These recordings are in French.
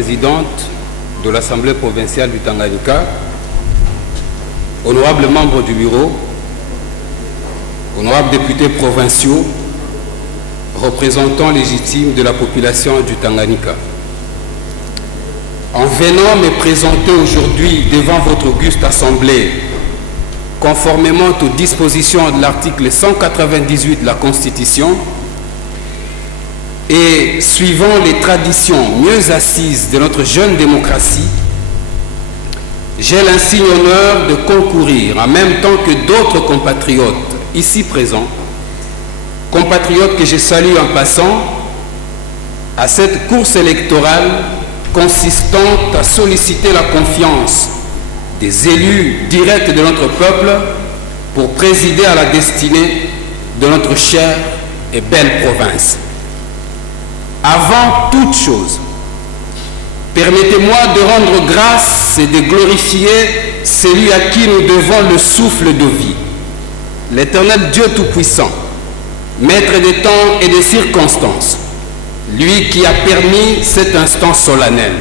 présidente de l'Assemblée provinciale du Tanganyika, honorables membres du bureau, honorables députés provinciaux, représentants légitimes de la population du Tanganyika. En venant me présenter aujourd'hui devant votre auguste Assemblée, conformément aux dispositions de l'article 198 de la Constitution, et suivant les traditions mieux assises de notre jeune démocratie, j'ai l'insigne honneur de concourir en même temps que d'autres compatriotes ici présents, compatriotes que je salue en passant, à cette course électorale consistant à solliciter la confiance des élus directs de notre peuple pour présider à la destinée de notre chère et belle province. Avant toute chose, permettez-moi de rendre grâce et de glorifier celui à qui nous devons le souffle de vie, l'Éternel Dieu Tout-Puissant, Maître des temps et des circonstances, lui qui a permis cet instant solennel.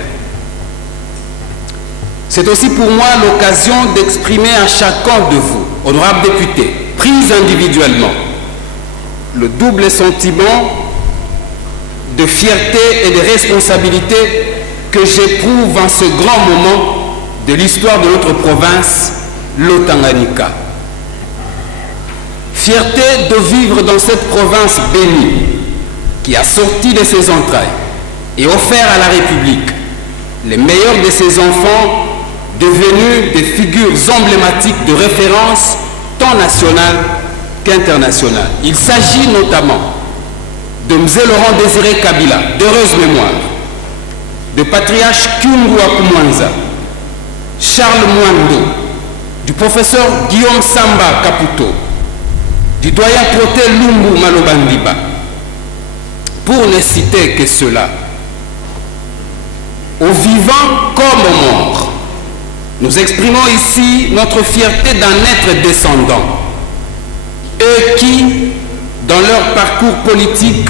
C'est aussi pour moi l'occasion d'exprimer à chacun de vous, honorables députés, pris individuellement, le double sentiment de fierté et de responsabilité que j'éprouve en ce grand moment de l'histoire de notre province, le Tanganyika. Fierté de vivre dans cette province bénie qui a sorti de ses entrailles et offert à la République les meilleurs de ses enfants devenus des figures emblématiques de référence tant nationales qu'internationales. Il s'agit notamment de Mzee Laurent Désiré Kabila, d'heureuse mémoire, de Patriarche Kyungu Akumwanza, Charles Mwando, du professeur Guillaume Samba Caputo, du doyen Proté Lumbu Malobandiba, pour ne citer que cela. Aux vivants comme aux morts, nous exprimons ici notre fierté d'en être descendants, eux qui, dans leur parcours politique,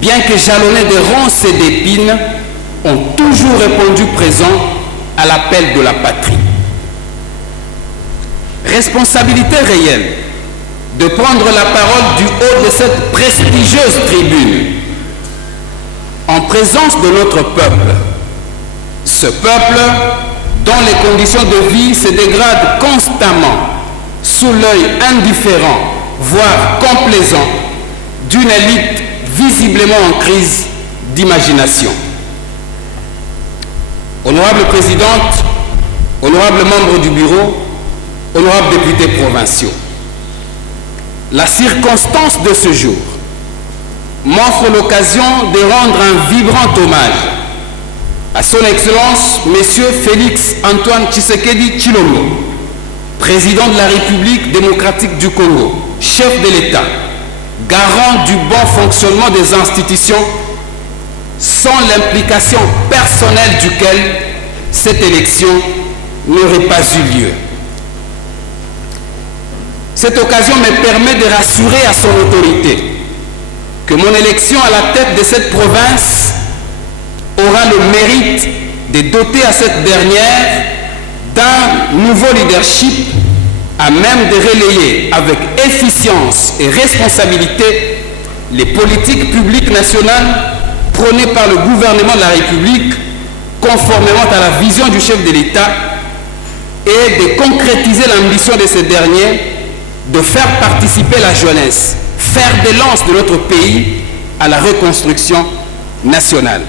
bien que jalonnés de ronces et d'épines, ont toujours répondu présent à l'appel de la patrie. Responsabilité réelle de prendre la parole du haut de cette prestigieuse tribune en présence de notre peuple. Ce peuple dont les conditions de vie se dégradent constamment sous l'œil indifférent, voire complaisant, d'une élite visiblement en crise d'imagination. Honorable présidente, honorables membres du bureau, honorables députés provinciaux, la circonstance de ce jour m'offre l'occasion de rendre un vibrant hommage à son Excellence, Monsieur Félix Antoine Tshisekedi Tshilombo, président de la République démocratique du Congo, chef de l'État, garant du bon fonctionnement des institutions, sans l'implication personnelle duquel cette élection n'aurait pas eu lieu. Cette occasion me permet de rassurer à son autorité que mon élection à la tête de cette province aura le mérite de doter à cette dernière d'un nouveau leadership à même de relayer avec efficience et responsabilité les politiques publiques nationales prônées par le gouvernement de la République conformément à la vision du chef de l'État et de concrétiser l'ambition de ce dernier de faire participer la jeunesse, fer de lance de notre pays à la reconstruction nationale.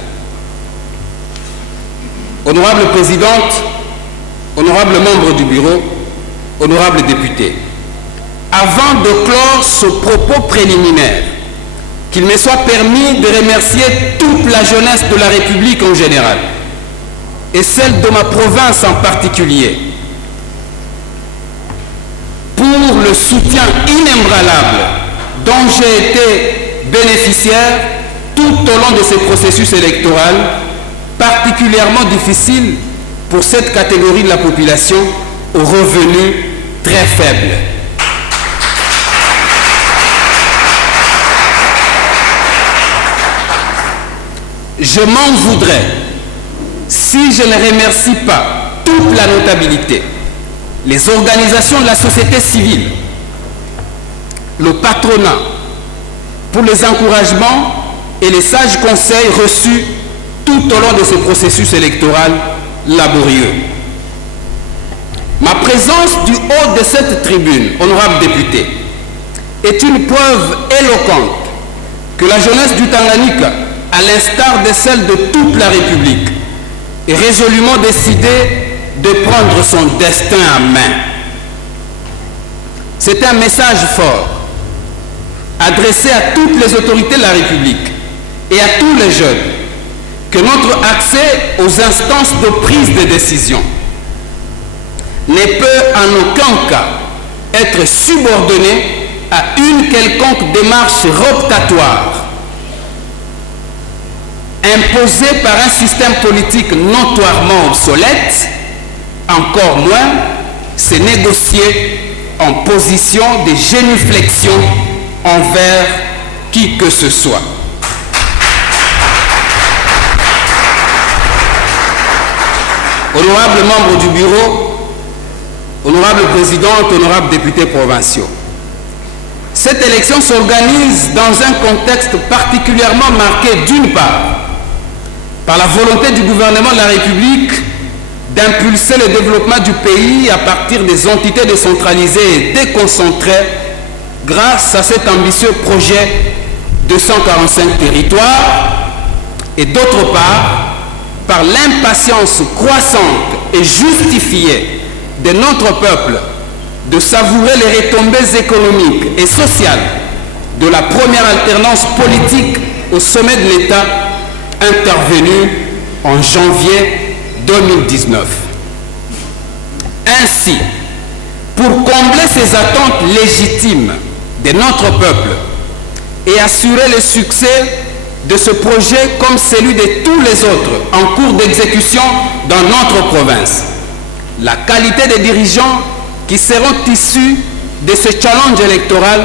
Honorable présidente, honorables membres du bureau, honorables députés, avant de clore ce propos préliminaire, qu'il me soit permis de remercier toute la jeunesse de la République en général et celle de ma province en particulier pour le soutien inébranlable dont j'ai été bénéficiaire tout au long de ce processus électoral particulièrement difficile pour cette catégorie de la population aux revenus très faibles. Je m'en voudrais si je ne remercie pas toute la notabilité, les organisations de la société civile, le patronat, pour les encouragements et les sages conseils reçus tout au long de ce processus électoral laborieux. Ma présence du haut de cette tribune, honorable député, est une preuve éloquente que la jeunesse du Tanganyika, à l'instar de celle de toute la République, est résolument décidée de prendre son destin en main. C'est un message fort, adressé à toutes les autorités de la République et à tous les jeunes, que notre accès aux instances de prise de décision ne peut en aucun cas être subordonné à une quelconque démarche optatoire imposée par un système politique notoirement obsolète, encore moins se négocier en position de génuflexion envers qui que ce soit. Honorables membres du bureau, honorable présidente, honorables députés provinciaux, cette élection s'organise dans un contexte particulièrement marqué d'une part par la volonté du gouvernement de la République d'impulser le développement du pays à partir des entités décentralisées et déconcentrées grâce à cet ambitieux projet de 145 territoires, et d'autre part par l'impatience croissante et justifiée de notre peuple de savourer les retombées économiques et sociales de la première alternance politique au sommet de l'État intervenue en janvier 2019. Ainsi, pour combler ces attentes légitimes de notre peuple et assurer le succès de ce projet comme celui de tous les autres en cours d'exécution dans notre province, la qualité des dirigeants qui seront issus de ce challenge électoral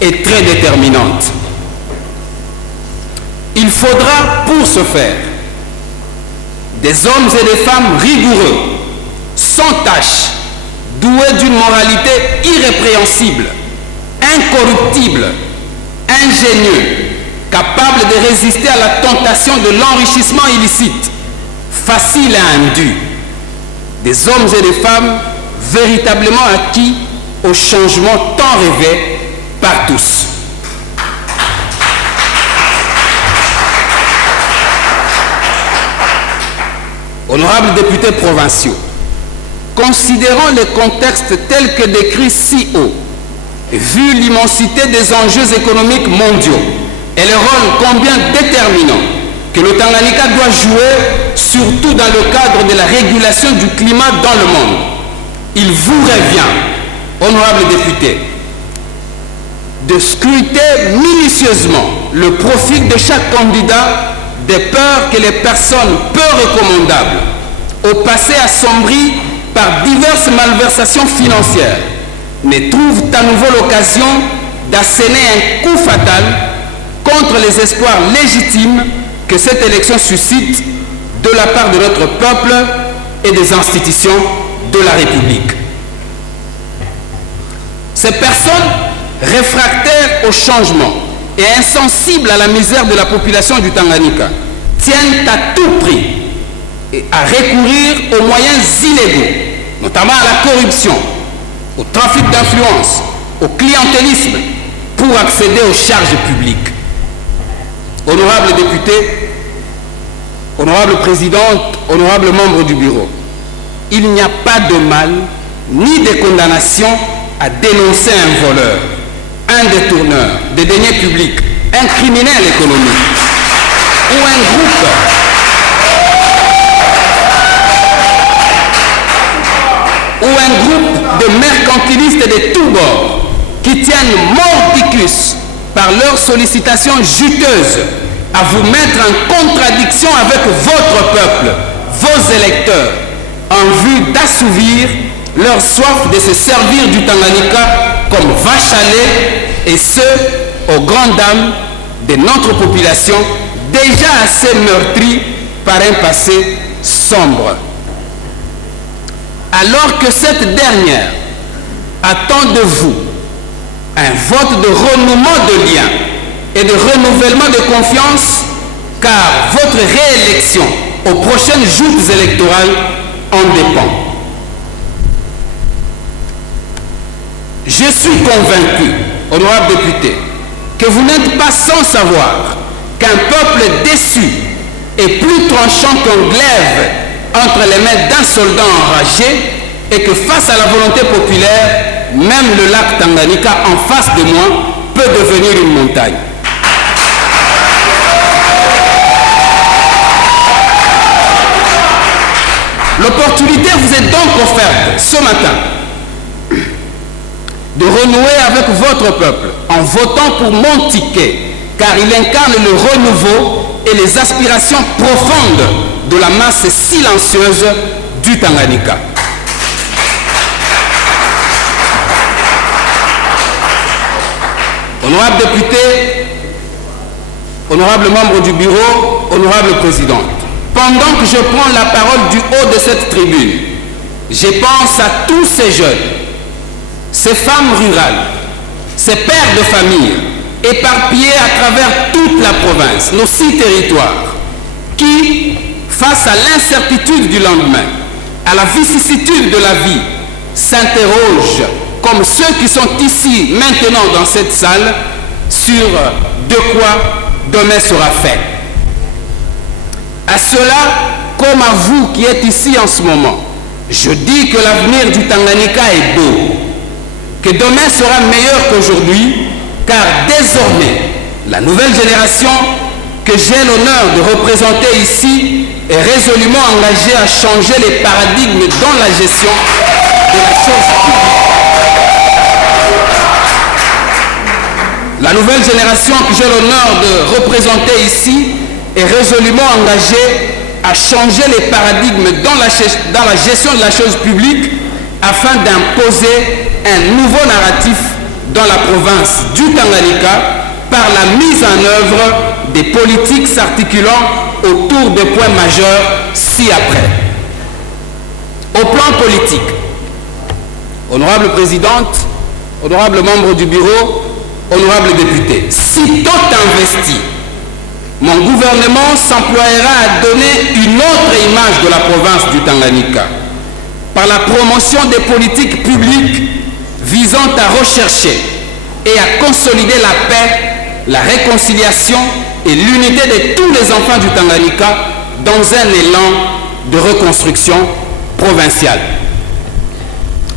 est très déterminante. Il faudra pour ce faire des hommes et des femmes rigoureux, sans tache, doués d'une moralité irrépréhensible, incorruptible, ingénieux, capables de résister à la tentation de l'enrichissement illicite, facile et indu. Des hommes et des femmes véritablement acquis au changement tant rêvé par tous. Honorables députés provinciaux, considérant le contexte tel que décrit si haut, vu l'immensité des enjeux économiques mondiaux et le rôle combien déterminant que le Tanganyika doit jouer, surtout dans le cadre de la régulation du climat dans le monde, il vous revient, honorables députés, de scruter minutieusement le profil de chaque candidat de peur que les personnes peu recommandables, au passé assombries par diverses malversations financières, ne trouvent à nouveau l'occasion d'asséner un coup fatal contre les espoirs légitimes que cette élection suscite de la part de notre peuple et des institutions de la République. Ces personnes réfractaires au changement et insensibles à la misère de la population du Tanganyika tiennent à tout prix à recourir aux moyens illégaux, notamment à la corruption, au trafic d'influence, au clientélisme, pour accéder aux charges publiques. Honorables députés, honorable présidente, honorables membres du bureau, il n'y a pas de mal ni de condamnation à dénoncer un voleur, un détourneur des deniers publics, un criminel économique ou un groupe de mercantilistes de tous bords qui tiennent mordicus par leurs sollicitations juteuses à vous mettre en contradiction avec votre peuple, vos électeurs, en vue d'assouvir leur soif de se servir du Tanganyika comme vache à lait, et ce, aux grandes dames de notre population déjà assez meurtrie par un passé sombre. Alors que cette dernière attend de vous un vote de renouement de liens et de renouvellement de confiance, car votre réélection aux prochaines joutes électorales en dépend. Je suis convaincu, honorable député, que vous n'êtes pas sans savoir qu'un peuple déçu est plus tranchant qu'un glaive entre les mains d'un soldat enragé et que face à la volonté populaire, même le lac Tanganyika en face de moi peut devenir une montagne. L'opportunité vous est donc offerte ce matin de renouer avec votre peuple en votant pour mon ticket, car il incarne le renouveau et les aspirations profondes de la masse silencieuse du Tanganyika. Honorable député, honorable membre du bureau, honorable présidente, pendant que je prends la parole du haut de cette tribune, je pense à tous ces jeunes, ces femmes rurales, ces pères de famille, éparpillés à travers toute la province, nos 6 territoires, qui, face à l'incertitude du lendemain, à la vicissitude de la vie, s'interrogent, comme ceux qui sont ici maintenant dans cette salle, sur de quoi demain sera fait. À cela, comme à vous qui êtes ici en ce moment, je dis que l'avenir du Tanganyika est beau, que demain sera meilleur qu'aujourd'hui, car désormais, la nouvelle génération que j'ai l'honneur de représenter ici est résolument engagée à changer les paradigmes dans la gestion de la chose publique. La nouvelle génération que j'ai l'honneur de représenter ici est résolument engagée à changer les paradigmes dans la gestion de la chose publique afin d'imposer un nouveau narratif dans la province du Tanganyika par la mise en œuvre des politiques s'articulant autour de points majeurs ci-après. Au plan politique, honorable présidente, honorable membre du bureau, honorable député, sitôt investi, mon gouvernement s'emploiera à donner une autre image de la province du Tanganyika par la promotion des politiques publiques visant à rechercher et à consolider la paix, la réconciliation et l'unité de tous les enfants du Tanganyika dans un élan de reconstruction provinciale.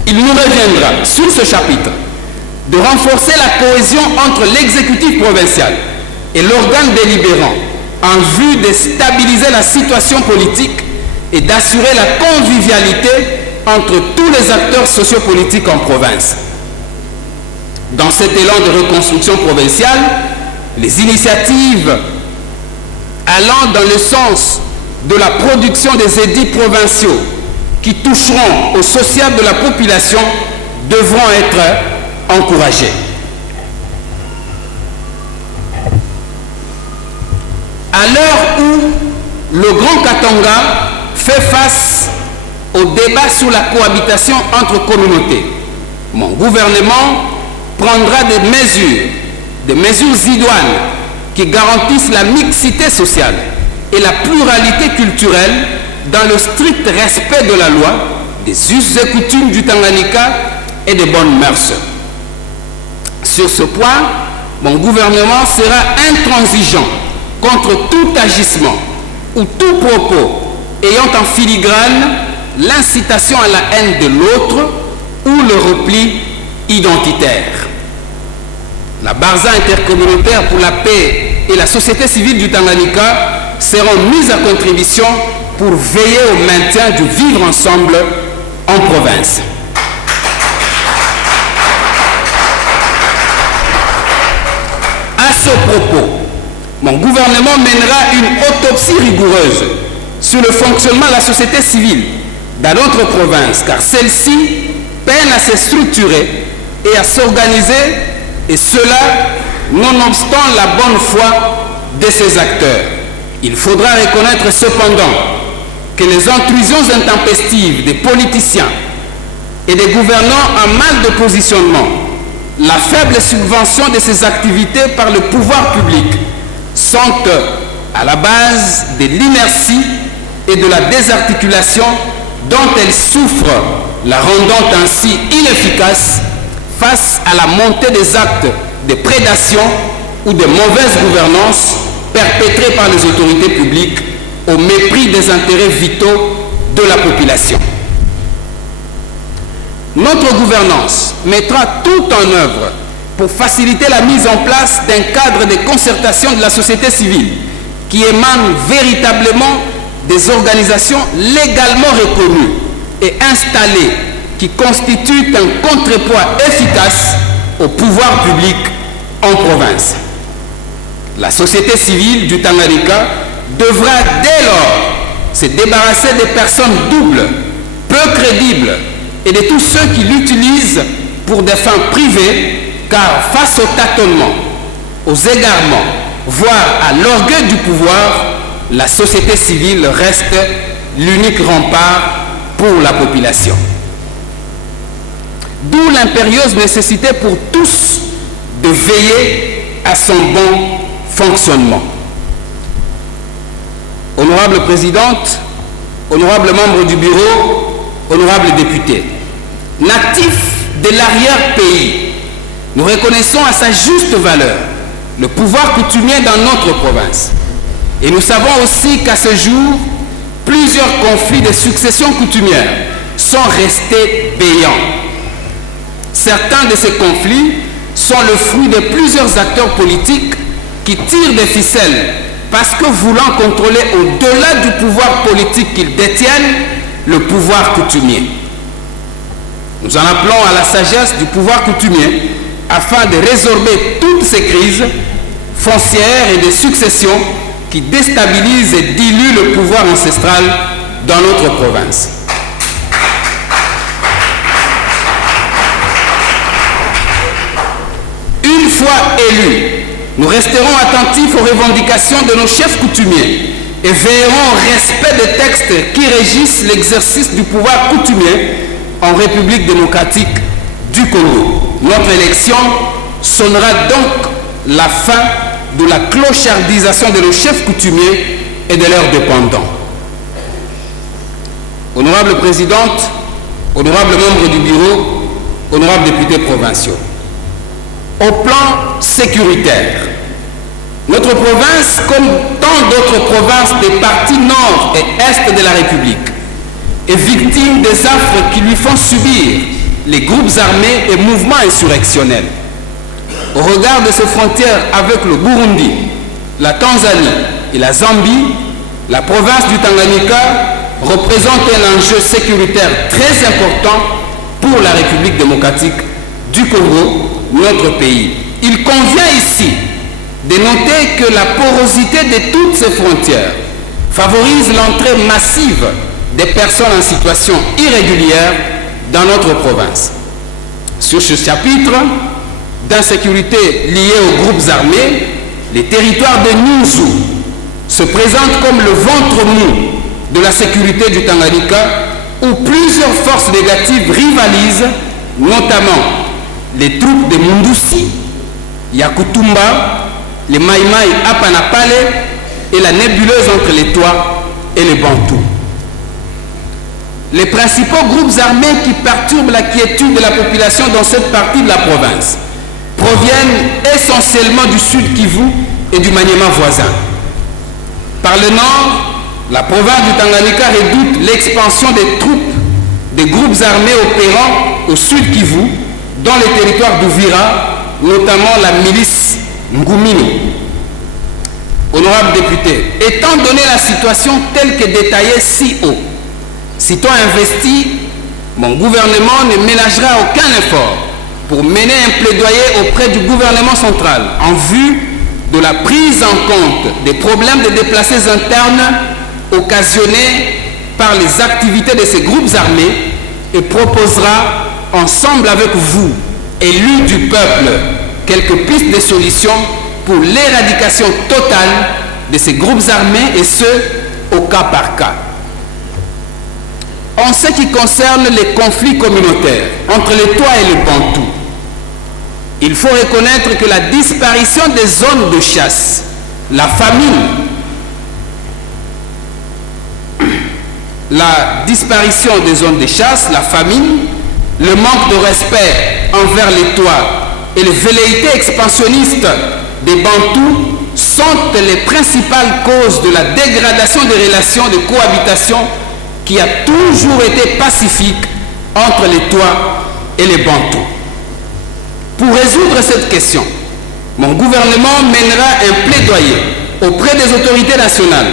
Il nous reviendra sur ce chapitre de renforcer la cohésion entre l'exécutif provincial et l'organe délibérant en vue de stabiliser la situation politique et d'assurer la convivialité entre tous les acteurs sociopolitiques en province. Dans cet élan de reconstruction provinciale, les initiatives allant dans le sens de la production des édits provinciaux qui toucheront au social de la population devront être encouragées. À l'heure où le Grand Katanga fait face au débat sur la cohabitation entre communautés, mon gouvernement prendra des mesures idoines qui garantissent la mixité sociale et la pluralité culturelle dans le strict respect de la loi, des us et coutumes du Tanganyika et des bonnes mœurs. Sur ce point, mon gouvernement sera intransigeant contre tout agissement ou tout propos ayant en filigrane l'incitation à la haine de l'autre ou le repli identitaire. La Barza intercommunautaire pour la paix et la société civile du Tanganyika seront mises à contribution pour veiller au maintien du vivre ensemble en province. À ce propos, mon gouvernement mènera une autopsie rigoureuse sur le fonctionnement de la société civile dans notre province, car celle-ci peine à se structurer et à s'organiser, et cela nonobstant la bonne foi de ses acteurs. Il faudra reconnaître cependant que les intrusions intempestives des politiciens et des gouvernants en mal de positionnement, la faible subvention de ces activités par le pouvoir public sont à la base de l'inertie et de la désarticulation dont elles souffrent, la rendant ainsi inefficace face à la montée des actes de prédation ou de mauvaise gouvernance perpétrés par les autorités publiques au mépris des intérêts vitaux de la population. Notre gouvernance mettra tout en œuvre pour faciliter la mise en place d'un cadre de concertation de la société civile qui émane véritablement des organisations légalement reconnues et installées qui constituent un contrepoids efficace au pouvoir public en province. La société civile du Tanganyika devra dès lors se débarrasser des personnes doubles, peu crédibles et de tous ceux qui l'utilisent pour des fins privées, car face au tâtonnement, aux égarements, voire à l'orgueil du pouvoir, la société civile reste l'unique rempart pour la population. D'où l'impérieuse nécessité pour tous de veiller à son bon fonctionnement. Honorable Présidente, honorables membres du Bureau, honorables députés, natifs de l'arrière-pays, nous reconnaissons à sa juste valeur le pouvoir coutumier dans notre province. Et nous savons aussi qu'à ce jour, plusieurs conflits de succession coutumière sont restés béants. Certains de ces conflits sont le fruit de plusieurs acteurs politiques qui tirent des ficelles parce que voulant contrôler au-delà du pouvoir politique qu'ils détiennent, le pouvoir coutumier. Nous en appelons à la sagesse du pouvoir coutumier afin de résorber toutes ces crises foncières et de succession qui déstabilisent et diluent le pouvoir ancestral dans notre province. Une fois élus, nous resterons attentifs aux revendications de nos chefs coutumiers et veillerons au respect des textes qui régissent l'exercice du pouvoir coutumier en République démocratique du Congo. Notre élection sonnera donc la fin de la clochardisation de nos chefs coutumiers et de leurs dépendants. Honorable Présidente, honorables membres du Bureau, honorables députés provinciaux, au plan sécuritaire, notre province, comme tant d'autres provinces des parties nord et est de la République, est victime des affres qui lui font subir les groupes armés et mouvements insurrectionnels. Au regard de ses frontières avec le Burundi, la Tanzanie et la Zambie, la province du Tanganyika représente un enjeu sécuritaire très important pour la République démocratique du Congo, notre pays. Il convient ici de noter que la porosité de toutes ces frontières favorise l'entrée massive des personnes en situation irrégulière dans notre province. Sur ce chapitre d'insécurité liée aux groupes armés, les territoires de Nyunzu se présentent comme le ventre mou de la sécurité du Tanganyika, où plusieurs forces négatives rivalisent, notamment les troupes de Mundusi, Yakutumba, les Maïmaï Apanapale et la nébuleuse entre les Tois et les Bantous. Les principaux groupes armés qui perturbent la quiétude de la population dans cette partie de la province proviennent essentiellement du Sud Kivu et du Maniema voisin. Par le nord, la province du Tanganyika redoute l'expansion des troupes des groupes armés opérant au Sud Kivu, dans les territoires d'Ouvira, notamment la milice Ngumini. Honorables députés, étant donné la situation telle que détaillée si haut, sitôt investi, mon gouvernement ne ménagera aucun effort pour mener un plaidoyer auprès du gouvernement central en vue de la prise en compte des problèmes de déplacés internes occasionnés par les activités de ces groupes armés et proposera ensemble avec vous, élus du peuple, quelques pistes de solutions pour l'éradication totale de ces groupes armés et ce, au cas par cas. en ce qui concerne les conflits communautaires entre les Tois et les Bantous, il faut reconnaître que la disparition des zones de chasse, la famine, le manque de respect envers les Tois et les velléités expansionnistes des Bantous sont les principales causes de la dégradation des relations de cohabitation qui a toujours été pacifique entre les Tois et les Bantous. Pour résoudre cette question, mon gouvernement mènera un plaidoyer auprès des autorités nationales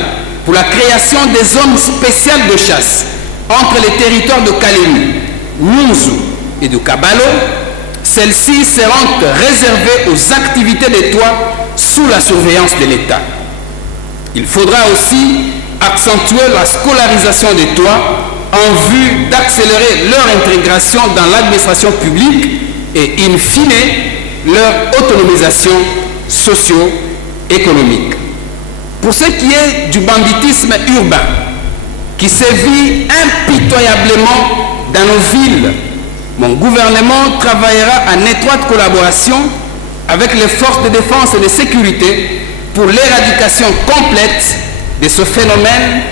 pour la création des zones spéciales de chasse entre les territoires de Kalemi, Nyunzu et de Kabalo. Celles-ci seront réservées aux activités des Tois sous la surveillance de l'État. Il faudra aussi accentuer la scolarisation des Tois en vue d'accélérer leur intégration dans l'administration publique et, in fine, leur autonomisation socio-économique. Pour ce qui est du banditisme urbain, qui sévit impitoyablement dans nos villes, mon gouvernement travaillera en étroite collaboration avec les forces de défense et de sécurité pour l'éradication complète de ce phénomène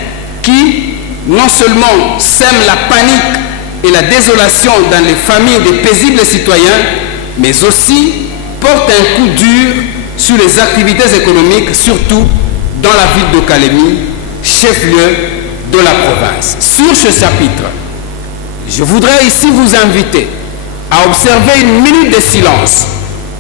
qui non seulement sème la panique et la désolation dans les familles des paisibles citoyens, mais aussi porte un coup dur sur les activités économiques, surtout dans la ville de Kalemi, chef-lieu de la province. Sur ce chapitre, je voudrais ici vous inviter à observer une minute de silence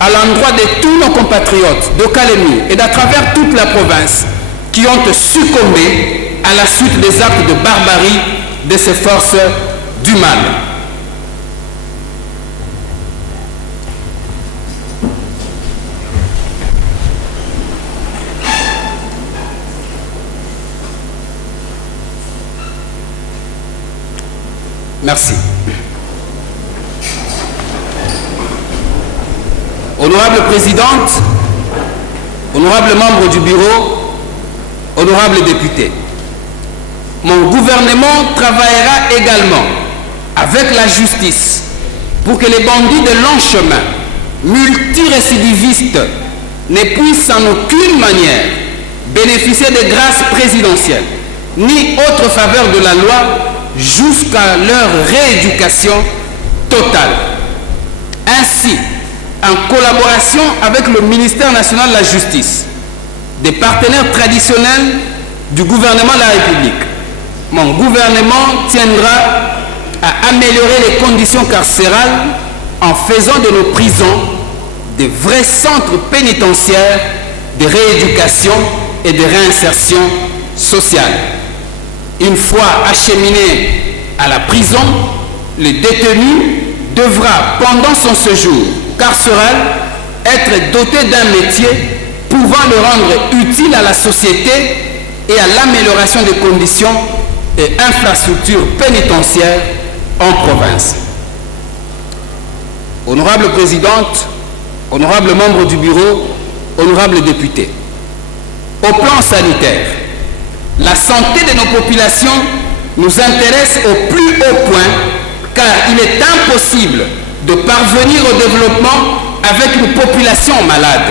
à l'endroit de tous nos compatriotes de Kalemi et d'à travers toute la province qui ont succombé à la suite des actes de barbarie de ces forces du mal. Merci. Honorable Présidente, honorables membres du bureau, honorables députés, mon gouvernement travaillera également avec la justice pour que les bandits de long chemin, multirécidivistes, ne puissent en aucune manière bénéficier des grâces présidentielles ni autres faveurs de la loi jusqu'à leur rééducation totale. Ainsi, en collaboration avec le ministère national de la Justice, des partenaires traditionnels du gouvernement de la République, mon gouvernement tiendra à améliorer les conditions carcérales en faisant de nos prisons des vrais centres pénitentiaires de rééducation et de réinsertion sociale. Une fois acheminé à la prison, le détenu devra, pendant son séjour carcéral, être doté d'un métier pouvant le rendre utile à la société et à l'amélioration des conditions et infrastructures pénitentiaires en province. Honorable Présidente, honorables membres du bureau, honorables députés, au plan sanitaire, la santé de nos populations nous intéresse au plus haut point car il est impossible de parvenir au développement avec une population malade.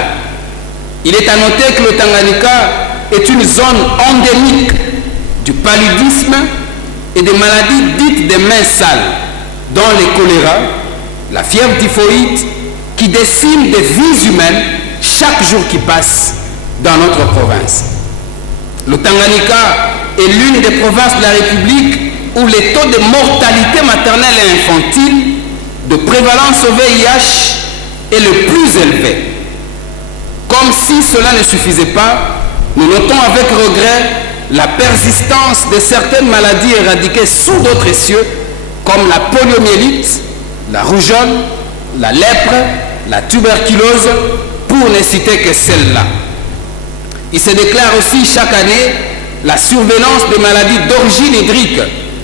Il est à noter que le Tanganyika est une zone endémique du paludisme et des maladies dites des mains sales, dont les choléra, la fièvre typhoïde, qui déciment des vies humaines chaque jour qui passe dans notre province. Le Tanganyika est l'une des provinces de la République où les taux de mortalité maternelle et infantile, de prévalence au VIH est le plus élevé. Comme si cela ne suffisait pas, nous notons avec regret la persistance de certaines maladies éradiquées sous d'autres cieux, comme la poliomyélite, la rougeole, la lèpre, la tuberculose, pour ne citer que celles-là. Il se déclare aussi chaque année la surveillance des maladies d'origine hydrique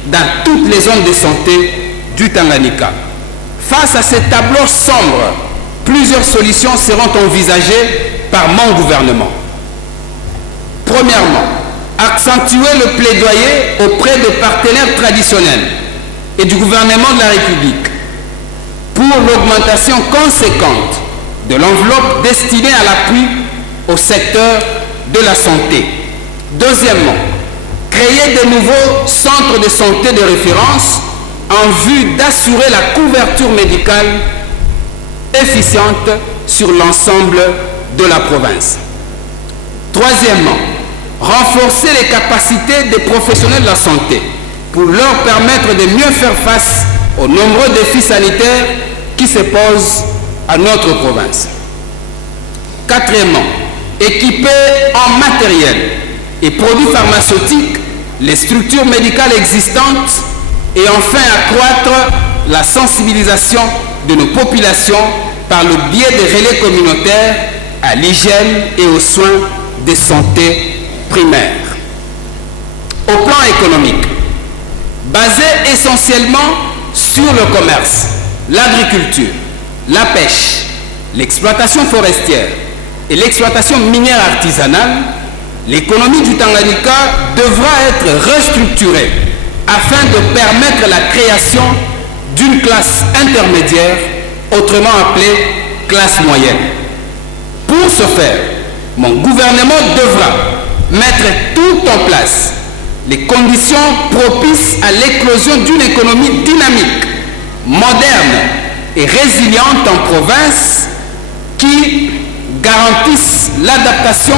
dans toutes les zones de santé du Tanganyika. Face à ces tableaux sombres, plusieurs solutions seront envisagées par mon gouvernement. Premièrement, accentuer le plaidoyer auprès des partenaires traditionnels et du gouvernement de la République pour l'augmentation conséquente de l'enveloppe destinée à l'appui au secteur de la santé. Deuxièmement, créer de nouveaux centres de santé de référence en vue d'assurer la couverture médicale efficiente sur l'ensemble de la province. Troisièmement, renforcer les capacités des professionnels de la santé pour leur permettre de mieux faire face aux nombreux défis sanitaires qui se posent à notre province. Quatrièmement, équiper en matériel et produits pharmaceutiques les structures médicales existantes et enfin accroître la sensibilisation de nos populations par le biais des relais communautaires à l'hygiène et aux soins de santé primaires. Au plan économique, basé essentiellement sur le commerce, l'agriculture, la pêche, l'exploitation forestière et l'exploitation minière artisanale, l'économie du Tanganyika devra être restructurée afin de permettre la création d'une classe intermédiaire, autrement appelée classe moyenne. Pour ce faire, mon gouvernement devra mettre tout en place les conditions propices à l'éclosion d'une économie dynamique, moderne et résiliente en province qui garantisse l'adaptation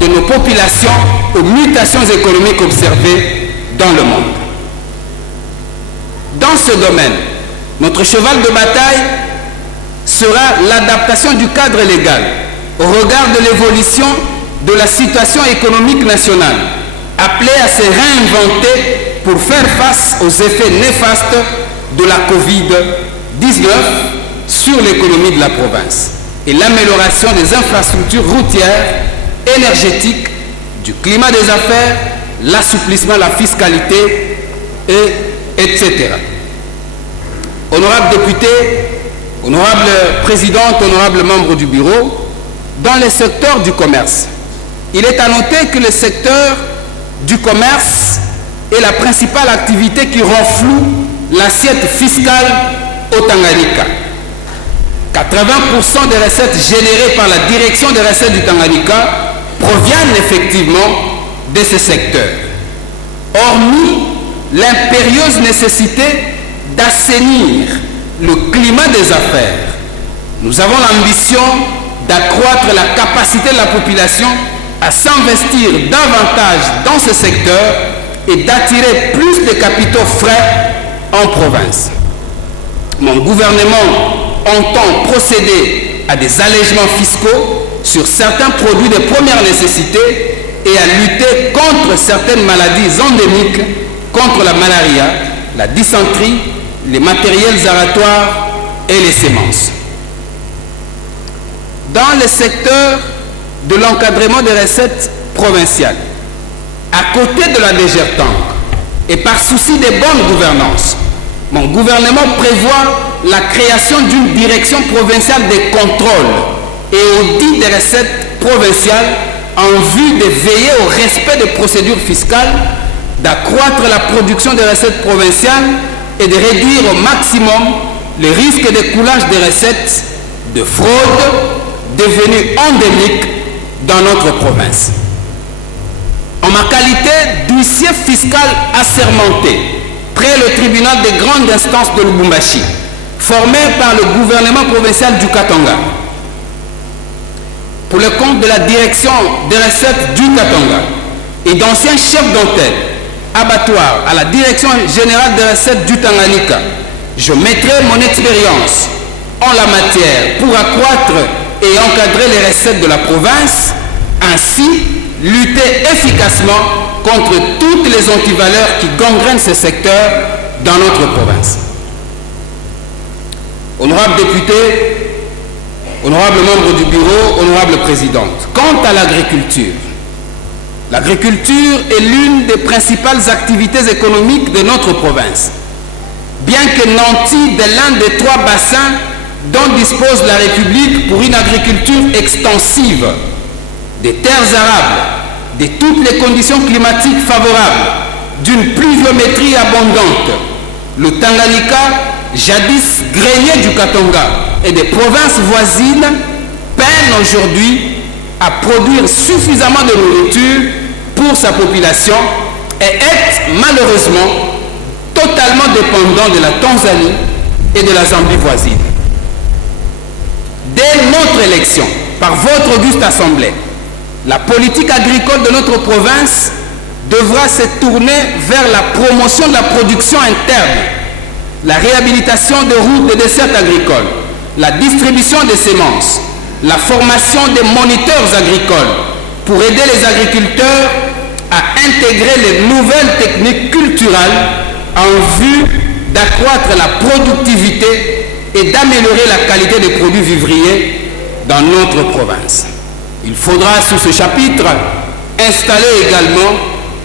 de nos populations aux mutations économiques observées dans le monde. Dans ce domaine, notre cheval de bataille sera l'adaptation du cadre légal au regard de l'évolution de la situation économique nationale, appelée à se réinventer pour faire face aux effets néfastes de la Covid-19 sur l'économie de la province et l'amélioration des infrastructures routières, énergétiques, du climat des affaires, l'assouplissement de la fiscalité, etc. Honorables députés, honorables présidentes, honorables membres du bureau, dans le secteur du commerce, il est à noter que le secteur du commerce est la principale activité qui rend floue l'assiette fiscale au Tanganyika. 80% des recettes générées par la direction des recettes du Tanganyika proviennent effectivement de ce secteur. Hormis l'impérieuse nécessité d'assainir le climat des affaires, nous avons l'ambition d'accroître la capacité de la population à s'investir davantage dans ce secteur et d'attirer plus de capitaux frais en province. Mon gouvernement entend procéder à des allègements fiscaux sur certains produits de première nécessité et à lutter contre certaines maladies endémiques, contre la malaria, la dysenterie, les matériels aratoires et les semences. Dans le secteur de l'encadrement des recettes provinciales, à côté de la DGRTANG et par souci de bonne gouvernance, mon gouvernement prévoit la création d'une direction provinciale de contrôle et audit des recettes provinciales en vue de veiller au respect des procédures fiscales, d'accroître la production des recettes provinciales et de réduire au maximum les risques de coulage des recettes de fraude devenues endémiques dans notre province. En ma qualité d'huissier fiscal assermenté près le tribunal de grande instance de Lubumbashi, formé par le gouvernement provincial du Katanga, pour le compte de la direction des recettes du Katanga et d'anciens chefs d'antenne, abattoirs à la direction générale des recettes du Tanganyika, je mettrai mon expérience en la matière pour accroître et encadrer les recettes de la province, ainsi lutter efficacement contre toutes les antivaleurs qui gangrènent ce secteur dans notre province. Honorables députés, honorables membres du bureau, honorables présidentes, quant à l'agriculture, l'agriculture est l'une des principales activités économiques de notre province. Bien que nantie de l'un des 3 bassins dont dispose la République pour une agriculture extensive, des terres arables, de toutes les conditions climatiques favorables, d'une pluviométrie abondante, Le Tanganyika, jadis grenier du Katonga et des provinces voisines, peine aujourd'hui à produire suffisamment de nourriture pour sa population et est malheureusement totalement dépendant de la Tanzanie et de la Zambie voisine. Dès notre élection, par votre auguste assemblée, la politique agricole de notre province devra se tourner vers la promotion de la production interne, la réhabilitation des routes de desserte agricole, la distribution des semences, la formation des moniteurs agricoles pour aider les agriculteurs à intégrer les nouvelles techniques culturelles en vue d'accroître la productivité et d'améliorer la qualité des produits vivriers dans notre province. Il faudra, sous ce chapitre, installer également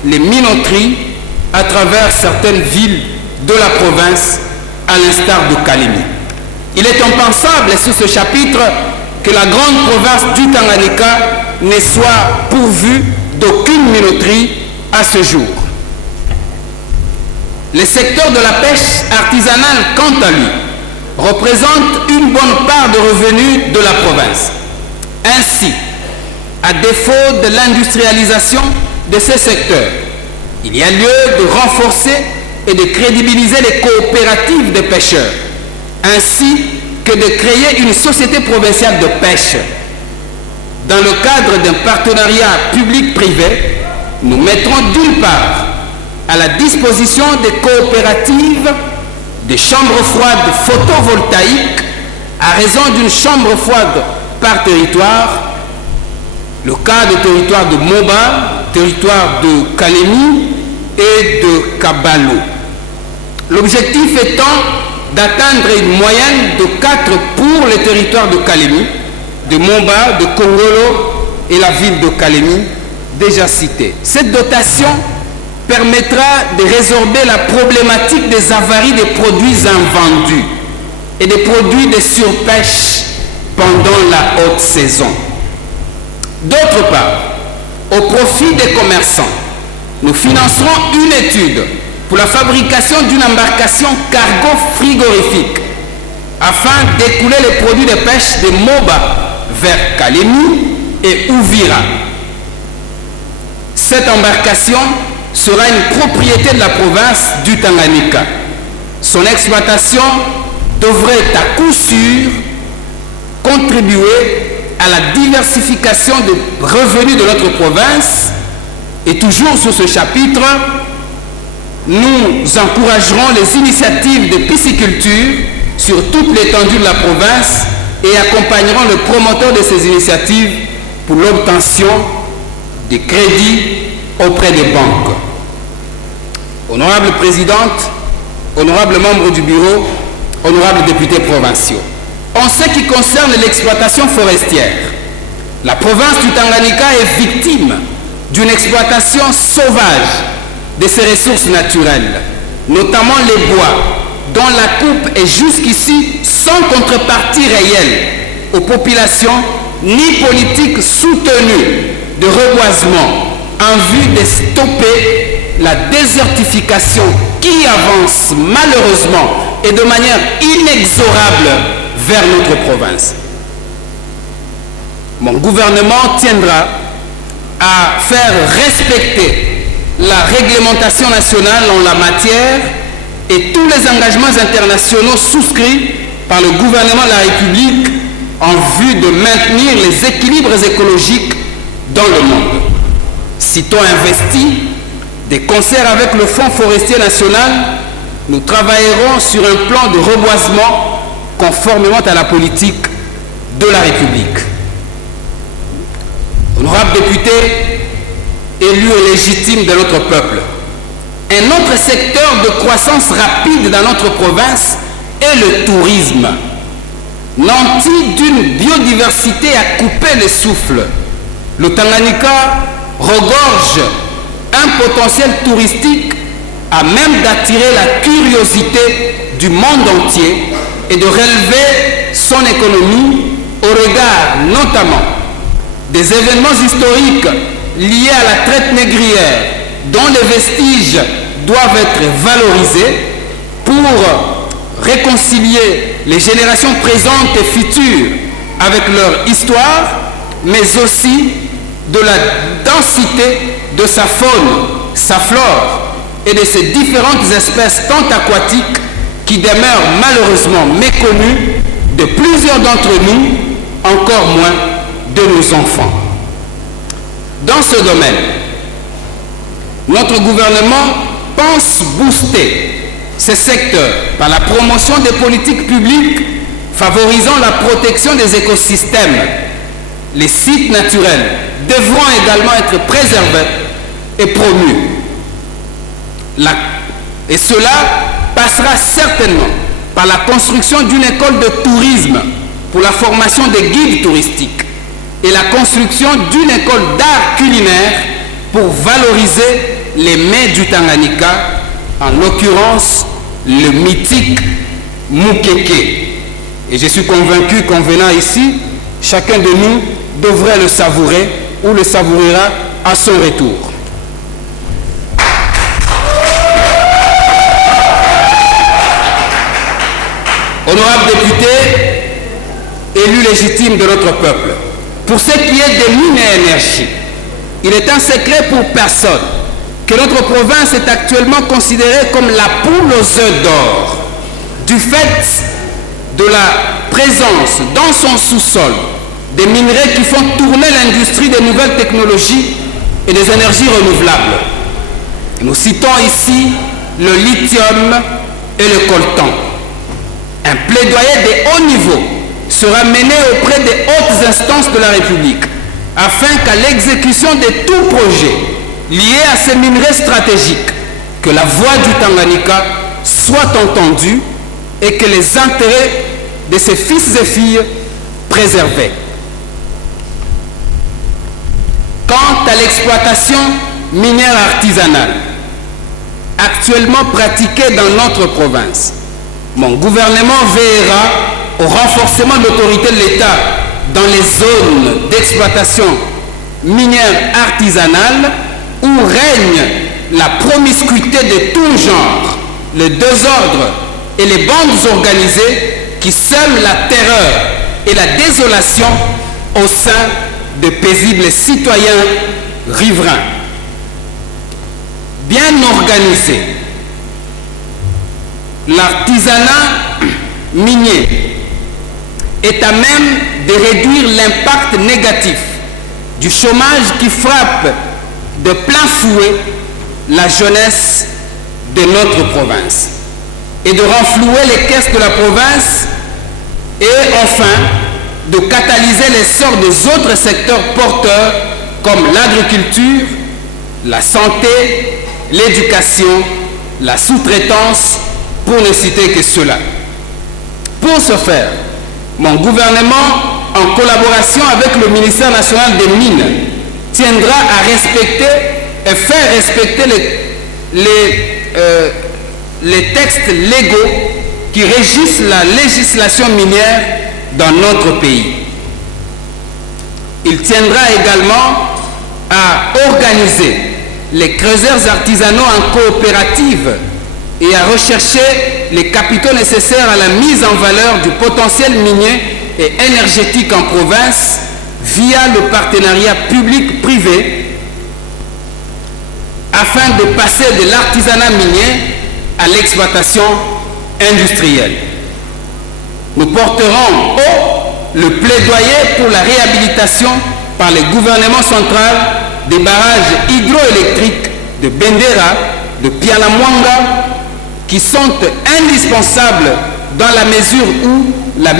les minoteries à travers certaines villes de la province, à l'instar de Kalemi. Il est impensable, sous ce chapitre, que la grande province du Tanganyika ne soit pourvue d'aucune minoterie à ce jour. Le secteur de la pêche artisanale, quant à lui, représente une bonne part de revenus de la province. Ainsi, à défaut de l'industrialisation de ces secteurs, il y a lieu de renforcer et de crédibiliser les coopératives de pêcheurs, ainsi que de créer une société provinciale de pêche. Dans le cadre d'un partenariat public-privé, nous mettrons d'une part à la disposition des coopératives des chambres froides photovoltaïques à raison d'une chambre froide par territoire, le cas de territoire de Moba, territoire de Kalemi et de Kabalo. L'objectif étant d'atteindre une moyenne de 4 pour les territoires de Kalemi, de Moba, de Kongolo et la ville de Kalemi, déjà citée. Cette dotation permettra de résorber la problématique des avaries des produits invendus et des produits de surpêche pendant la haute saison. D'autre part, au profit des commerçants, nous financerons une étude pour la fabrication d'une embarcation cargo frigorifique afin d'écouler les produits de pêche de Moba vers Kalemi et Uvira. Cette embarcation sera une propriété de la province du Tanganyika. Son exploitation devrait à coup sûr contribuer à la diversification des revenus de notre province. Et toujours sur ce chapitre, nous encouragerons les initiatives de pisciculture sur toute l'étendue de la province et accompagnerons le promoteur de ces initiatives pour l'obtention des crédits auprès des banques. Honorable Présidente, honorables membres du bureau, honorables députés provinciaux, en ce qui concerne l'exploitation forestière, la province du Tanganyika est victime d'une exploitation sauvage de ses ressources naturelles, notamment les bois, dont la coupe est jusqu'ici sans contrepartie réelle aux populations ni politique soutenue de reboisement en vue de stopper la désertification qui avance malheureusement et de manière inexorable vers notre province. Mon gouvernement tiendra à faire respecter la réglementation nationale en la matière et tous les engagements internationaux souscrits par le gouvernement de la République en vue de maintenir les équilibres écologiques dans le monde. Citons investi, de concert avec le Fonds forestier national, nous travaillerons sur un plan de reboisement conformément à la politique de la République. Honorables députés, élus et légitimes de notre peuple, un autre secteur de croissance rapide dans notre province est le tourisme. Nanti d'une biodiversité à couper le souffle, le Tanganyika regorge un potentiel touristique à même d'attirer la curiosité du monde entier et de relever son économie au regard notamment des événements historiques liés à la traite négrière dont les vestiges doivent être valorisés pour réconcilier les générations présentes et futures avec leur histoire, mais aussi de la densité de sa faune, sa flore et de ses différentes espèces tant aquatiques qui demeurent malheureusement méconnues de plusieurs d'entre nous, encore moins de nos enfants. Dans ce domaine, notre gouvernement pense booster ces secteurs par la promotion des politiques publiques favorisant la protection des écosystèmes. Les sites naturels devront également être préservés et promus. Et cela passera certainement par la construction d'une école de tourisme pour la formation des guides touristiques et la construction d'une école d'art culinaire pour valoriser les mets du Tanganyika, en l'occurrence le mythique Mukeke. Et je suis convaincu qu'en venant ici, chacun de nous devrait le savourer ou le savourera à son retour. Honorables députés, élus légitimes de notre peuple, pour ce qui est des mines et énergies, il est un secret pour personne que notre province est actuellement considérée comme la poule aux œufs d'or, du fait de la présence dans son sous-sol des minerais qui font tourner l'industrie des nouvelles technologies et des énergies renouvelables. Nous citons ici le lithium et le coltan. Un plaidoyer de haut niveau sera mené auprès des hautes instances de la République afin qu'à l'exécution de tout projet lié à ces minerais stratégiques, que la voix du Tanganyika soit entendue et que les intérêts de ses fils et filles préservés. Quant à l'exploitation minière artisanale, actuellement pratiquée dans notre province, mon gouvernement veillera au renforcement de l'autorité de l'État dans les zones d'exploitation minière artisanale où règne la promiscuité de tout genre, le désordre et les bandes organisées qui sèment la terreur et la désolation au sein de paisibles citoyens riverains. Bien organisé, l'artisanat minier est à même de réduire l'impact négatif du chômage qui frappe de plein fouet la jeunesse de notre province et de renflouer les caisses de la province et enfin de catalyser l'essor des autres secteurs porteurs comme l'agriculture, la santé, l'éducation, la sous-traitance, pour ne citer que cela. Pour ce faire, mon gouvernement, en collaboration avec le ministère national des Mines, tiendra à respecter et faire respecter les textes légaux qui régissent la législation minière dans notre pays. Il tiendra également à organiser les creuseurs artisanaux en coopérative et à rechercher les capitaux nécessaires à la mise en valeur du potentiel minier et énergétique en province via le partenariat public-privé afin de passer de l'artisanat minier à l'exploitation industrielle. Nous porterons haut le plaidoyer pour la réhabilitation par le gouvernement central des barrages hydroélectriques de Bendera, de Pianamwanga, qui sont indispensables dans la mesure où la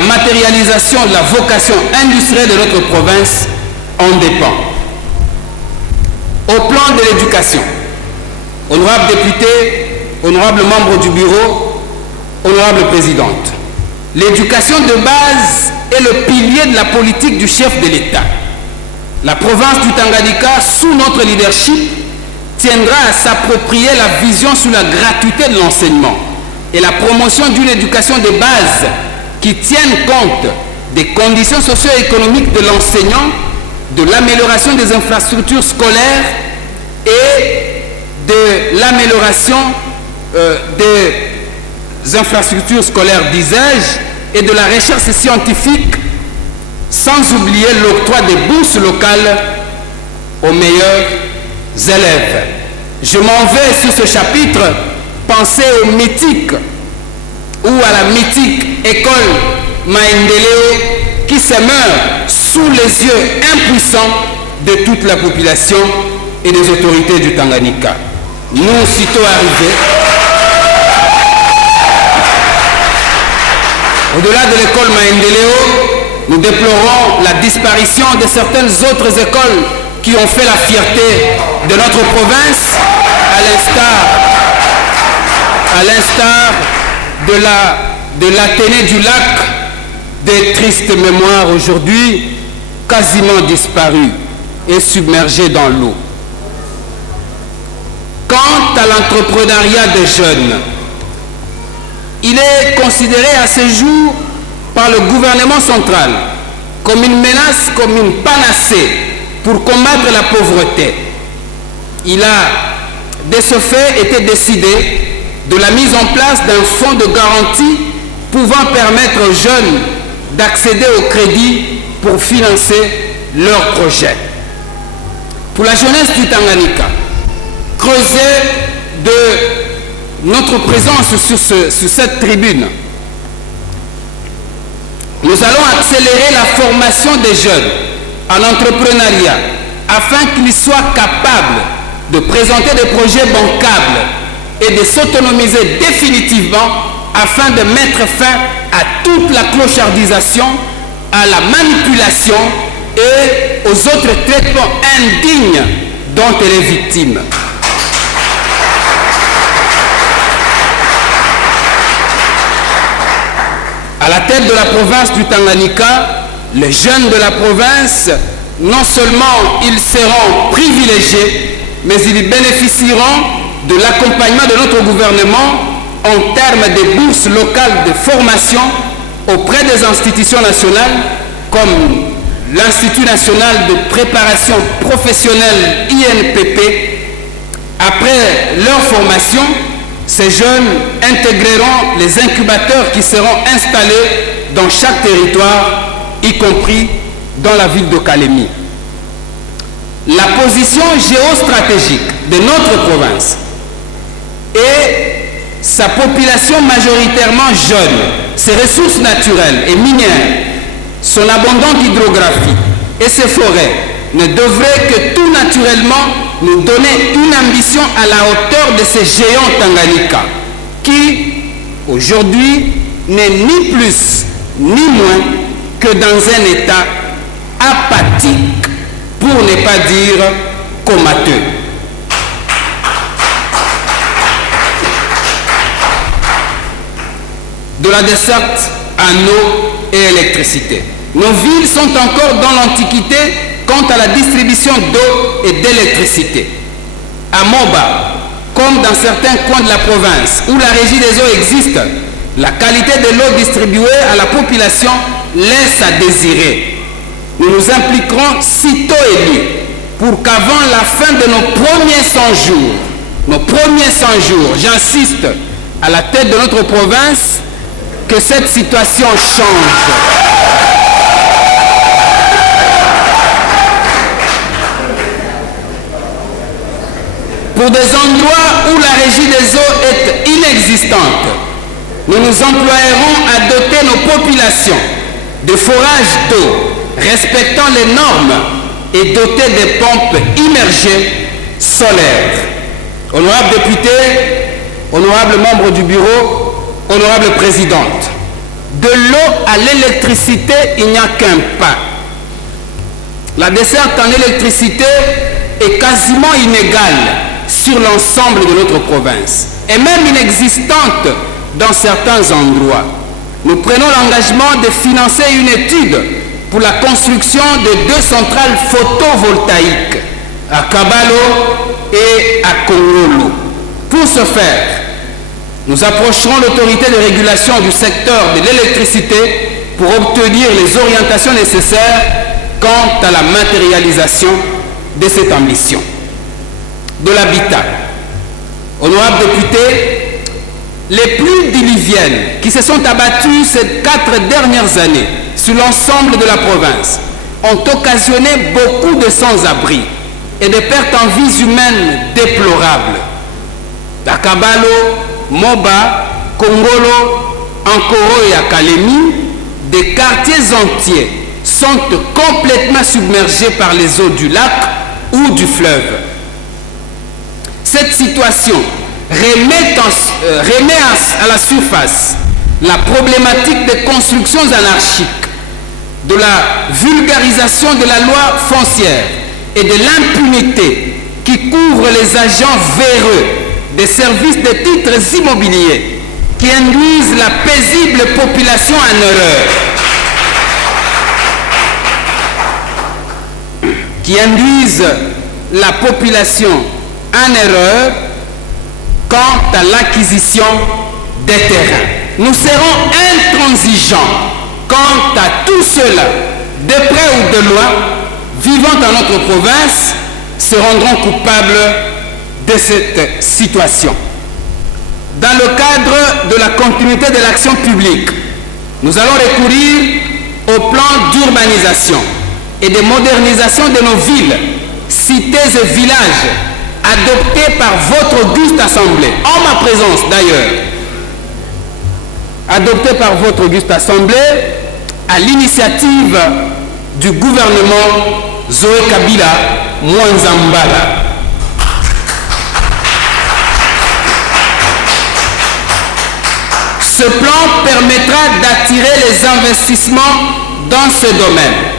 matérialisation de la vocation industrielle de notre province en dépend. Au plan de l'éducation, honorables députés, honorables membres du bureau, honorable présidente, l'éducation de base est le pilier de la politique du chef de l'État. La province du Tanganyika, sous notre leadership, tiendra à s'approprier la vision sur la gratuité de l'enseignement et la promotion d'une éducation de base qui tienne compte des conditions socio-économiques de l'enseignant, de l'amélioration des infrastructures scolaires et de l'amélioration infrastructures scolaires, disais-je, et de la recherche scientifique, sans oublier l'octroi des bourses locales aux meilleurs élèves. Je m'en vais sur ce chapitre penser au mythique ou à la mythique école Maendeleo qui se meurt sous les yeux impuissants de toute la population et des autorités du Tanganyika. Nous, sitôt arrivés, au-delà de l'école Maendeleo, nous déplorons la disparition de certaines autres écoles qui ont fait la fierté de notre province, à l'instar de l'Athénée du Lac, des tristes mémoires aujourd'hui quasiment disparues et submergées dans l'eau. Quant à l'entrepreneuriat des jeunes, il est considéré à ce jour par le gouvernement central comme une menace, comme une panacée pour combattre la pauvreté. Il a, de ce fait, été décidé de la mise en place d'un fonds de garantie pouvant permettre aux jeunes d'accéder au crédit pour financer leurs projets. Pour la jeunesse du Tanganyika, creuser de notre présence sur cette tribune, nous allons accélérer la formation des jeunes en entrepreneuriat afin qu'ils soient capables de présenter des projets bancables et de s'autonomiser définitivement afin de mettre fin à toute la clochardisation, à la manipulation et aux autres traitements indignes dont elle est victime. À la tête de la province du Tanganyika, les jeunes de la province, non seulement ils seront privilégiés, mais ils bénéficieront de l'accompagnement de notre gouvernement en termes de bourses locales de formation auprès des institutions nationales comme l'Institut national de préparation professionnelle INPP. Après leur formation, ces jeunes intégreront les incubateurs qui seront installés dans chaque territoire, y compris dans la ville de Kalemi. La position géostratégique de notre province et sa population majoritairement jeune, ses ressources naturelles et minières, son abondante hydrographie et ses forêts ne devraient que tout naturellement nous donner une ambition à la hauteur de ces géants Tanganyika qui, aujourd'hui, n'est ni plus ni moins que dans un état apathique, pour ne pas dire comateux. De la desserte en eau et électricité. Nos villes sont encore dans l'Antiquité quant à la distribution d'eau et d'électricité. À Moba, comme dans certains coins de la province où la régie des eaux existe, la qualité de l'eau distribuée à la population laisse à désirer. Nous nous impliquerons sitôt élus pour qu'avant la fin de nos premiers 100 jours, j'insiste, à la tête de notre province, que cette situation change. Pour des endroits où la régie des eaux est inexistante, nous nous emploierons à doter nos populations de forages d'eau respectant les normes et doter des pompes immergées solaires. Honorables députés, honorables membres du bureau, honorable présidente, de l'eau à l'électricité, il n'y a qu'un pas. La desserte en électricité est quasiment inégale sur l'ensemble de notre province et même inexistante dans certains endroits. Nous prenons l'engagement de financer une étude pour la construction de 2 centrales photovoltaïques à Kabalo et à Kongolo. Pour ce faire, nous approcherons l'autorité de régulation du secteur de l'électricité pour obtenir les orientations nécessaires quant à la matérialisation de cette ambition. De l'habitat. Honorables députés, Les pluies diluviennes qui se sont abattues ces 4 dernières années sur l'ensemble de la province ont occasionné beaucoup de sans-abri et des pertes en vies humaines déplorables. Dakabalo, Moba, Kongolo, Ankoro et Akalemi, des quartiers entiers sont complètement submergés par les eaux du lac ou du fleuve. Cette situation remet à la surface la problématique des constructions anarchiques, de la vulgarisation de la loi foncière et de l'impunité qui couvre les agents véreux des services de titres immobiliers qui induisent la paisible population en erreur. Quant à l'acquisition des terrains. Nous serons intransigeants quant à tous ceux-là, de près ou de loin, vivant dans notre province, se rendront coupables de cette situation. Dans le cadre de la continuité de l'action publique, nous allons recourir au plan d'urbanisation et de modernisation de nos villes, cités et villages, adopté par votre auguste assemblée, en ma présence d'ailleurs, adopté par votre auguste assemblée à l'initiative du gouvernement Zoé Kabila Mwanzambala. Ce plan permettra d'attirer les investissements dans ce domaine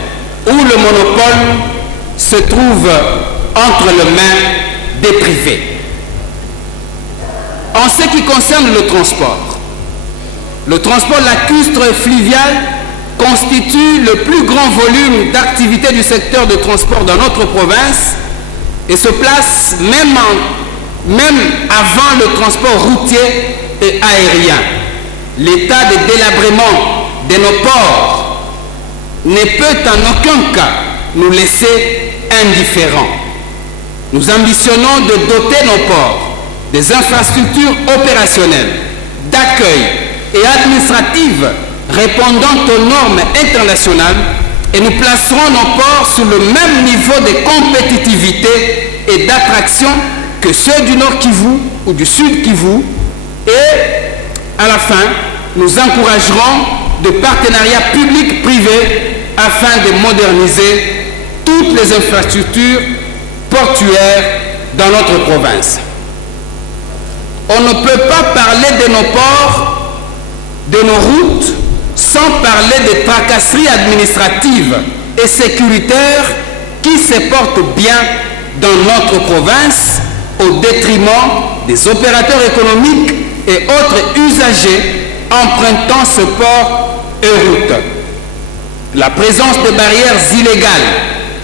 où le monopole se trouve entre les mains des privés. En ce qui concerne le transport lacustre et fluvial constitue le plus grand volume d'activité du secteur de transport dans notre province et se place même avant le transport routier et aérien. L'état de délabrement de nos ports ne peut en aucun cas nous laisser indifférents. Nous ambitionnons de doter nos ports des infrastructures opérationnelles, d'accueil et administratives répondant aux normes internationales et nous placerons nos ports sur le même niveau de compétitivité et d'attraction que ceux du Nord Kivu ou du Sud Kivu et à la fin, nous encouragerons de partenariats publics-privés afin de moderniser toutes les infrastructures portuaires dans notre province. On ne peut pas parler de nos ports, de nos routes, sans parler des tracasseries administratives et sécuritaires qui se portent bien dans notre province au détriment des opérateurs économiques et autres usagers empruntant ce port et route. La présence de barrières illégales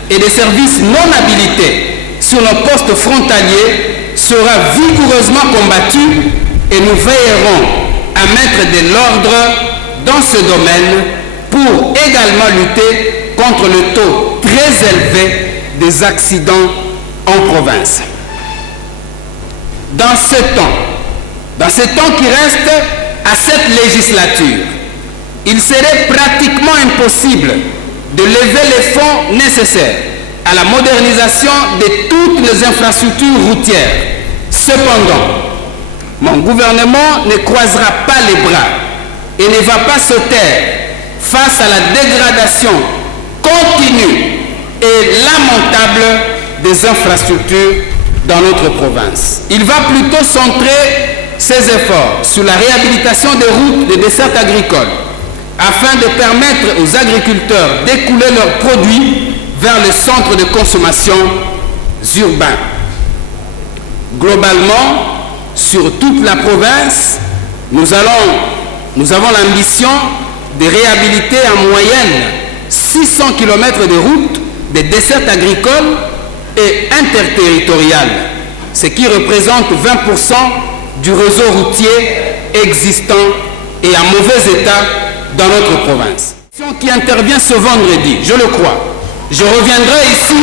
et des services non habilités sur nos postes frontaliers sera vigoureusement combattue et nous veillerons à mettre de l'ordre dans ce domaine pour également lutter contre le taux très élevé des accidents en province. Dans ce temps qui reste à cette législature, il serait pratiquement impossible de lever les fonds nécessaires à la modernisation de toutes les infrastructures routières. Cependant, mon gouvernement ne croisera pas les bras et ne va pas se taire face à la dégradation continue et lamentable des infrastructures dans notre province. Il va plutôt centrer ses efforts sur la réhabilitation des routes des dessertes agricoles afin de permettre aux agriculteurs d'écouler leurs produits vers les centres de consommation urbains. Globalement, sur toute la province, nous avons l'ambition de réhabiliter en moyenne 600 km de routes des dessertes agricoles et interterritoriales, ce qui représente 20% du réseau routier existant et en mauvais état dans notre province. Qui intervient ce vendredi, je le crois. Je reviendrai ici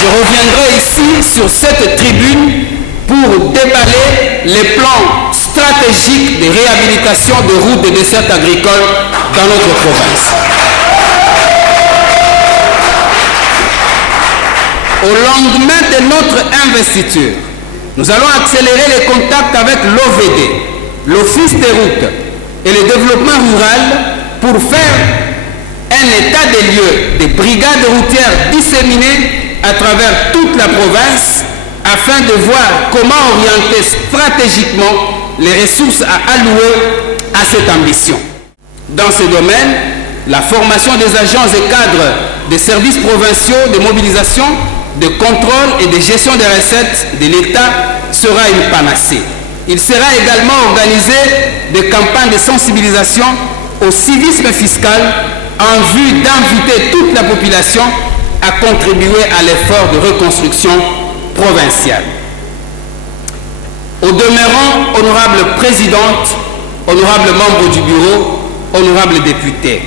je reviendrai ici sur cette tribune pour déballer les plans stratégiques de réhabilitation de routes de dessertes agricoles dans notre province. Au lendemain de notre investiture, nous allons accélérer les contacts avec l'OVD, l'Office des routes et le développement rural pour faire un état des lieux des brigades routières disséminées à travers toute la province afin de voir comment orienter stratégiquement les ressources à allouer à cette ambition. Dans ce domaine, la formation des agents et cadres des services provinciaux de mobilisation, de contrôle et de gestion des recettes de l'État sera une panacée. Il sera également organisé des campagnes de sensibilisation au civisme fiscal en vue d'inviter toute la population à contribuer à l'effort de reconstruction provinciale. Au demeurant, honorable présidente, honorable membre du bureau, honorable député,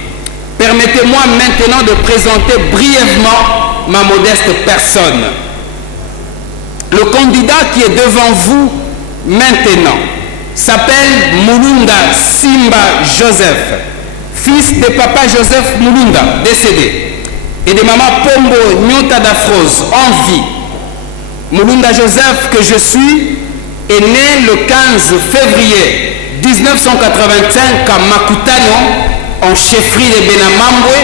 permettez-moi maintenant de présenter brièvement ma modeste personne. Le candidat qui est devant vous maintenant s'appelle Mulunda Simba Joseph, fils de papa Joseph Mulunda, décédé, et de maman Pombo Nyota Dafrose, en vie. Mulunda Joseph, que je suis, est né le 15 février 1985 à Makutano, en chefferie de Benamambwe,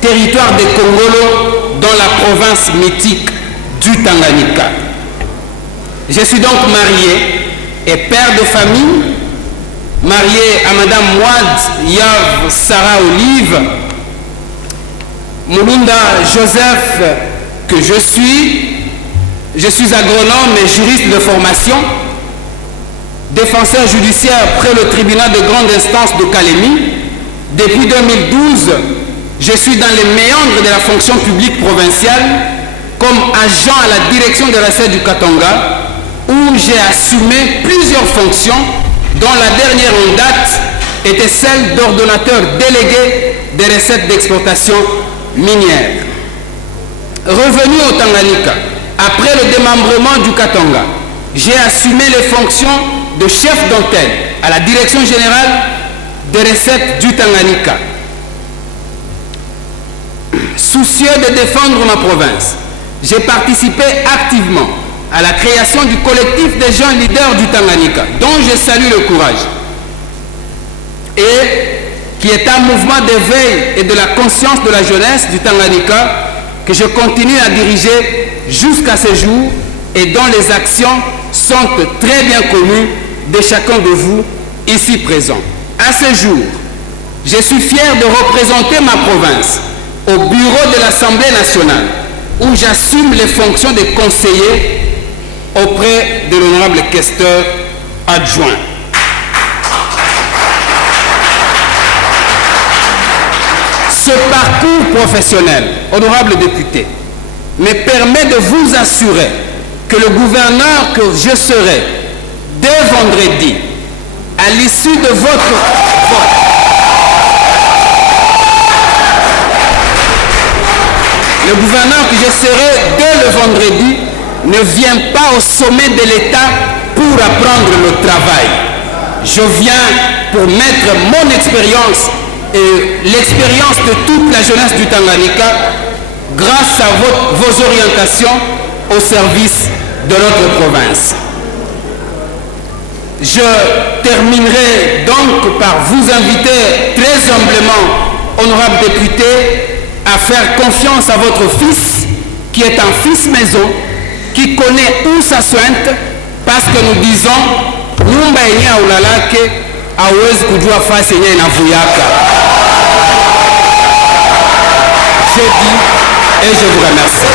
territoire de Kongolo, dans la province mythique du Tanganyika. Je suis donc marié et père de famille, marié à Madame Wad Yav Sarah Olive. Mulunda Joseph, que je suis agronome et juriste de formation, défenseur judiciaire près le tribunal de grande instance de Kalemi. Depuis 2012, je suis dans les méandres de la fonction publique provinciale comme agent à la direction des recettes du Katanga, où j'ai assumé plusieurs fonctions, dont la dernière en date était celle d'ordonnateur délégué des recettes d'exploitation minière. Revenu au Tanganyika, après le démembrement du Katanga, j'ai assumé les fonctions de chef d'antenne à la direction générale des recettes du Tanganyika. Soucieux de défendre ma province, j'ai participé activement à la création du collectif des jeunes leaders du Tanganyika, dont je salue le courage, et qui est un mouvement d'éveil et de la conscience de la jeunesse du Tanganyika que je continue à diriger jusqu'à ce jour et dont les actions sont très bien connues de chacun de vous ici présents. À ce jour, je suis fier de représenter ma province au bureau de l'Assemblée nationale, où j'assume les fonctions de conseiller auprès de l'honorable questeur adjoint. Ce parcours professionnel, honorable député, me permet de vous assurer que le gouverneur que je serai dès vendredi, à l'issue de votre vote, le gouverneur que je serai dès le vendredi ne vient pas au sommet de l'État pour apprendre le travail. Je viens pour mettre mon expérience et l'expérience de toute la jeunesse du Tanganyika grâce à vos orientations au service de notre province. Je terminerai donc par vous inviter très humblement, honorable député, à faire confiance à votre fils, qui est un fils maison, qui connaît où ça sointe, parce que nous disons, nyumba yenye aulalake hawezi kujua fasi yenye inavuyaka. Je dis et je vous remercie.